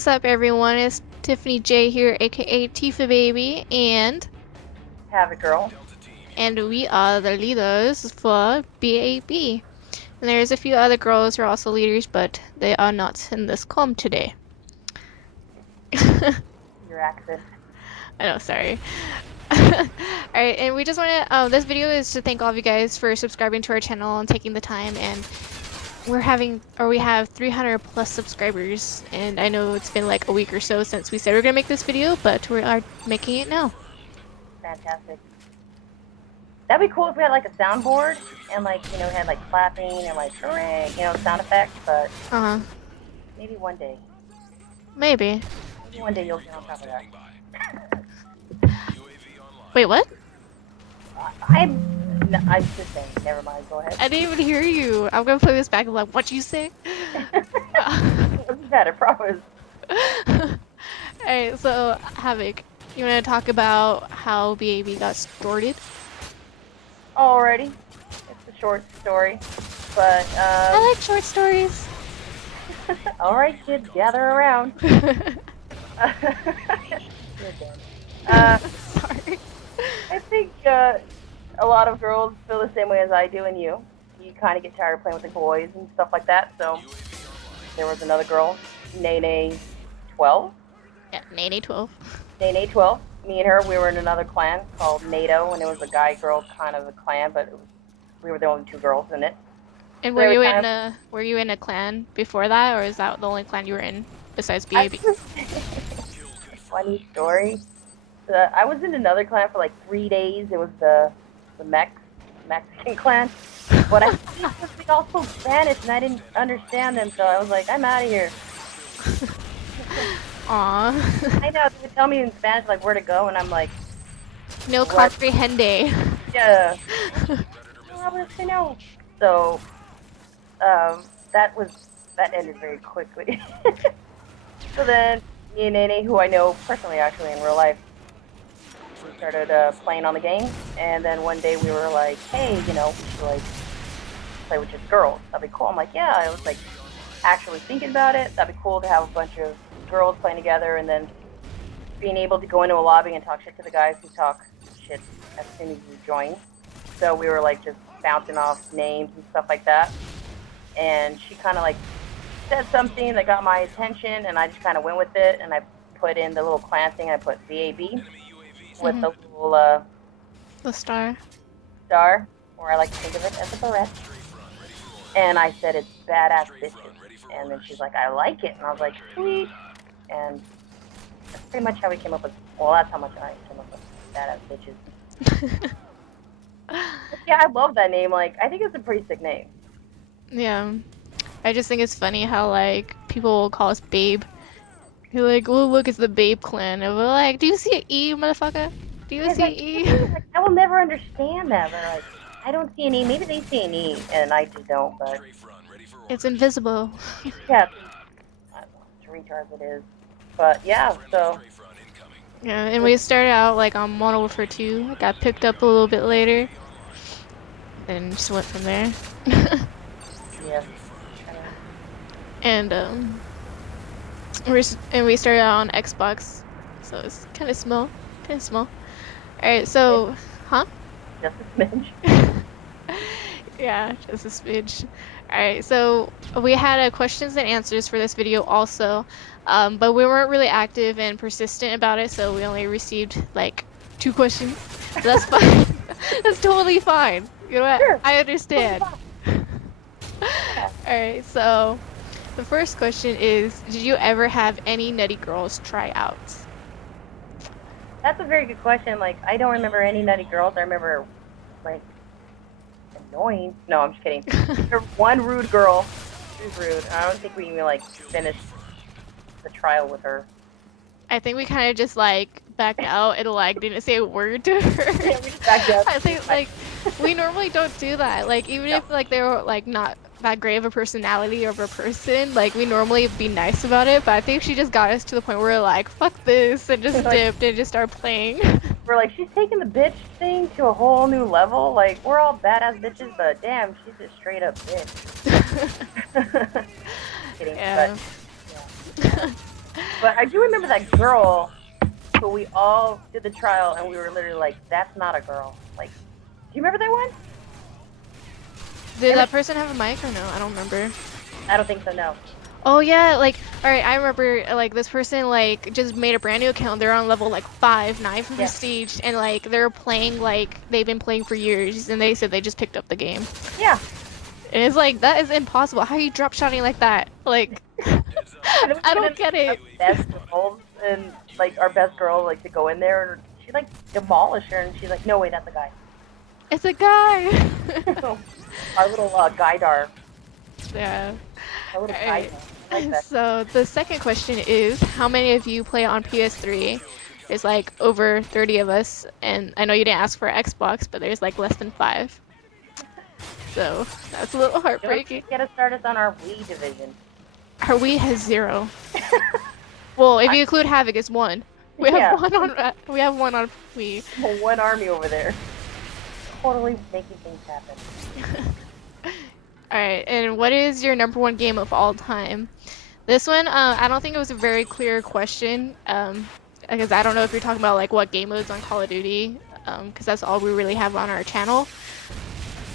what's up everyone? It's Tiffany J here, aka Tifa Baby, Have a girl. and we are the leaders for BAB. And there's a few other girls who are also leaders, but they are not in this com today. Your accent. I know, sorry. Alright, and we just want to, this video is to thank all of you guys for subscribing to our channel and taking the time, and we have 300 plus subscribers, and I know it's been like a week or so since we said we were gonna make this video, but we are making it now. Fantastic. That'd be cool if we had like a soundboard and like, you know, had like clapping and like hooray, you know, sound effects, but maybe one day. Maybe. Maybe one day you'll get on top of that. Wait, what? I'm just saying, never mind, go ahead. I didn't even hear you. I'm gonna play this back and like, what'd you say? What's that, I promise. Alright, so Havoc, you wanna talk about how BAB got started? Alrighty. It's a short story, but I like short stories. Alright kids, gather around. You're dead. Sorry. I think a lot of girls feel the same way as I do and you. You kind of get tired of playing with the boys and stuff like that, so there was another girl, Nene 12. Yeah, Nene 12. Nene 12. Me and her, we were in another clan called NATO, and it was a guy-girl kind of a clan, but we were the only two girls in it. And So were you in a clan before that, or is that the only clan you were in besides BAB? Funny story. I was in another clan for like 3 days. It was the Mexican clan, but I think all spoke Spanish and I didn't understand them, so I was like, I'm out of here. Aww. I know, they would tell me in Spanish like where to go, and I'm like, No comprehende. yeah. No. So that ended very quickly. So then me and Nene, who I know personally actually in real life, we started playing on the game, and then one day we were like, hey, you know, we should like play with just girls. That'd be cool. I'm like, yeah. I was like actually thinking about it. That'd be cool to have a bunch of girls playing together, and then being able to go into a lobby and talk shit to the guys who talk shit as soon as you join. So we were like just bouncing off names and stuff like that. And she kind of like said something that got my attention, and I just kind of went with it, and I put in the little clan thing. I put BAB with the little the star, or I like to think of it as a barrette. And I said it's badass bitches. And then she's like, I like it. And I was like, sweet. And that's pretty much how we came up with, well, that's how much I came up with badass bitches. Yeah, I love that name. Like, I think it's a pretty sick name. Yeah. I just think it's funny how, like, people will call us Babe. You're like, oh, look, it's the Babe clan. And we're like, do you see an E, motherfucker? Do you see an E? Like, I will never understand that. They're like, I don't see an E. Maybe they see an E, and I just don't, but... It's invisible. Yeah. I don't know. It's retard it is. But, yeah, so... Yeah, and we started out, like, on Modern Warfare 2. Got picked up a little bit later. And just went from there. Yeah. And we started out on Xbox, so it's kind of small, All right, so, huh? Just a smidge. Yeah, just a smidge. All right, so we had questions and answers for this video also, but we weren't really active and persistent about it, so we only received like 2 questions. So that's fine. That's totally fine. You know what? Sure. I understand. Alright, so the first question is, did you ever have any nutty girls tryouts? That's a very good question. Like, I don't remember any nutty girls. I remember, like, annoying. No, I'm just kidding. There's one rude girl. She was rude. I don't think we even, like, finished the trial with her. I think we kind of just, like, backed out and, like, didn't say a word to her. Yeah, we just backed out. I think, like, we normally don't do that. Like, even if, like, they were, like, not that great of a personality or of a person, like, we normally be nice about it, but I think she just got us to the point where we're like, fuck this, and just dipped and just started playing. We're like, she's taking the bitch thing to a whole new level. Like, we're all badass bitches, but damn, she's a straight up bitch. Kidding, Yeah. but, yeah. But I do remember that girl who we all did the trial, and we were literally like, "That's not a girl." Like, do you remember that one? Did Remember? that person have a mic or no? I don't remember. I don't think so. No. Oh yeah, like alright, I remember like this person like just made a brand new account. They're on level like 5, 9 from Yeah. prestige, and like they're playing like they've been playing for years, and they said they just picked up the game. Yeah. And it's like that is impossible. How are you drop shotting like that? Like And it was I even don't get our it. best girls, and like our best girl, like to go in there, and she like demolished her, and she's like, "No way, that's a guy." It's a guy. So our little Gaidar, Yeah. our little Alright. Gaidar, I like that. So the second question is, how many of you play on PS3? There's like over 30 of us, and I know you didn't ask for Xbox, but there's like less than 5. So that's a little Don't heartbreaking. get us started on our Wii division. Our Wii has 0. Well, if you include Havoc, it's 1. We have Yeah. one on we have one on Wii. One army over there, totally making things happen. Alright, and what is your #1 game of all time? This one, I don't think it was a very clear question, because I don't know if you're talking about like what game modes on Call of Duty, because that's all we really have on our channel.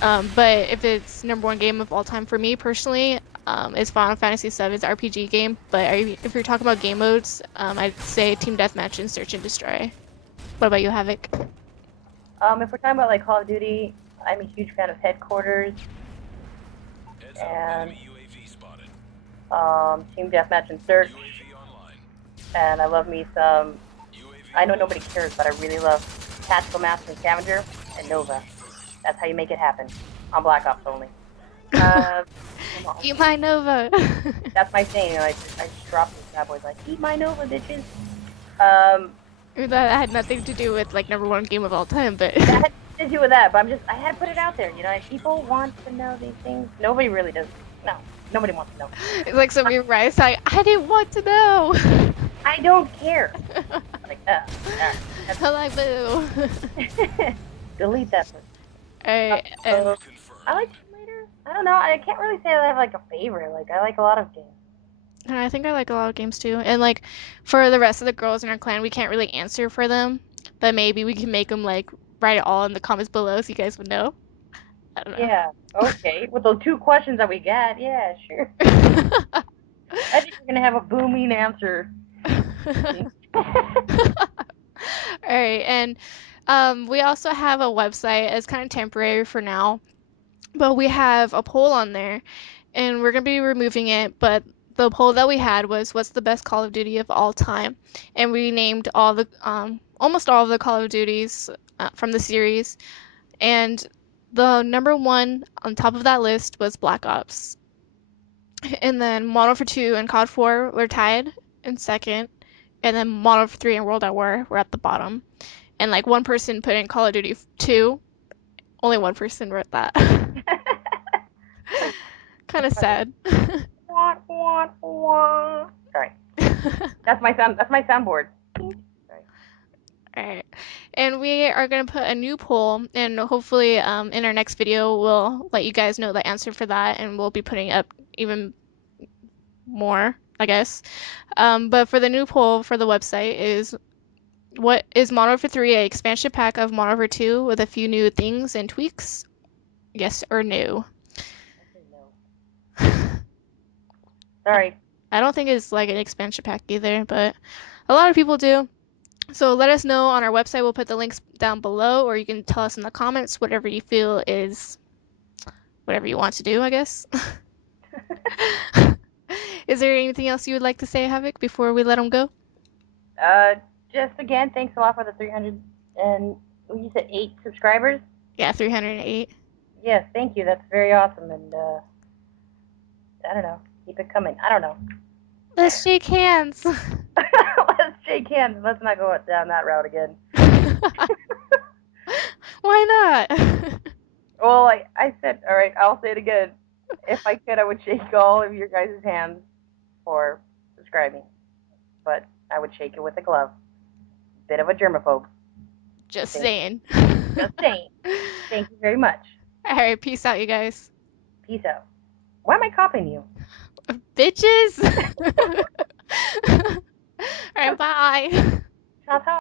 But if it's #1 game of all time for me personally, it's Final Fantasy VII's RPG game. But if you're talking about game modes, I'd say Team Deathmatch and Search and Destroy. What about you, Havoc? If we're talking about like Call of Duty, I'm a huge fan of Headquarters and Team Deathmatch and Search. And I love me some. I know nobody cares, but I really love Tactical Master and Scavenger and Nova. That's how you make it happen on Black Ops only. Eat my Nova. That's my thing. I dropped this bad boys like eat my Nova, bitches. That had nothing to do with like #1 game of all time, but That had to do with that, but I had to put it out there. You know, like, people want to know these things. Nobody really does. No, nobody wants to know. it's like some people write, like, I didn't want to know. I don't care. Like, Hello, boo. delete that. Alright, I like Simulator. I don't know. I can't really say I have like a favorite. Like, I like a lot of games. and I think I like a lot of games too. And like for the rest of the girls in our clan, we can't really answer for them, but maybe we can make them like write it all in the comments below so you guys would know. I don't know. Yeah. Okay. With those 2 questions that we got, yeah, sure. I think we're gonna have a booming answer. Alright, and we also have a website. It's kind of temporary for now, but we have a poll on there, and we're gonna be removing it. But the poll that we had was, what's the best Call of Duty of all time? And we named all the almost all of the Call of Duties from the series, and the #1 on top of that list was Black Ops. And then Modern Warfare 2 and COD 4 were tied in second, and then Modern Warfare 3 and World at War were at the bottom. And like one person put in Call of Duty 2, only one person wrote that. Kind of sad. Sorry. That's my sound. That's my soundboard. Alright. And we are going to put a new poll, and hopefully in our next video we'll let you guys know the answer for that, and we'll be putting up even more, I guess. But for the new poll for the website is, what is Modern Warfare 3 a expansion pack of Modern Warfare 2 with a few new things and tweaks? Yes or no? Sorry. I don't think it's like an expansion pack either, but a lot of people do. So let us know on our website. We'll put the links down below, or you can tell us in the comments whatever you feel is whatever you want to do, I guess. Is there anything else you would like to say, Havoc, before we let them go? Just again, thanks a lot for the 300 and you said 8 subscribers. Yeah, 308. Yes, thank you. That's very awesome, and I don't know, keep it coming. I don't know. Let's shake hands. Let's shake hands. Let's not go down that route again. Why not? Well, I said, all right, I'll say it again. If I could, I would shake all of your guys' hands for subscribing, but I would shake it with a glove. Bit of a germaphobe. Just saying. Just saying. Thank you very much. All right, peace out, you guys. Peace out. Why am I copying you? Bitches. Bye. 下套。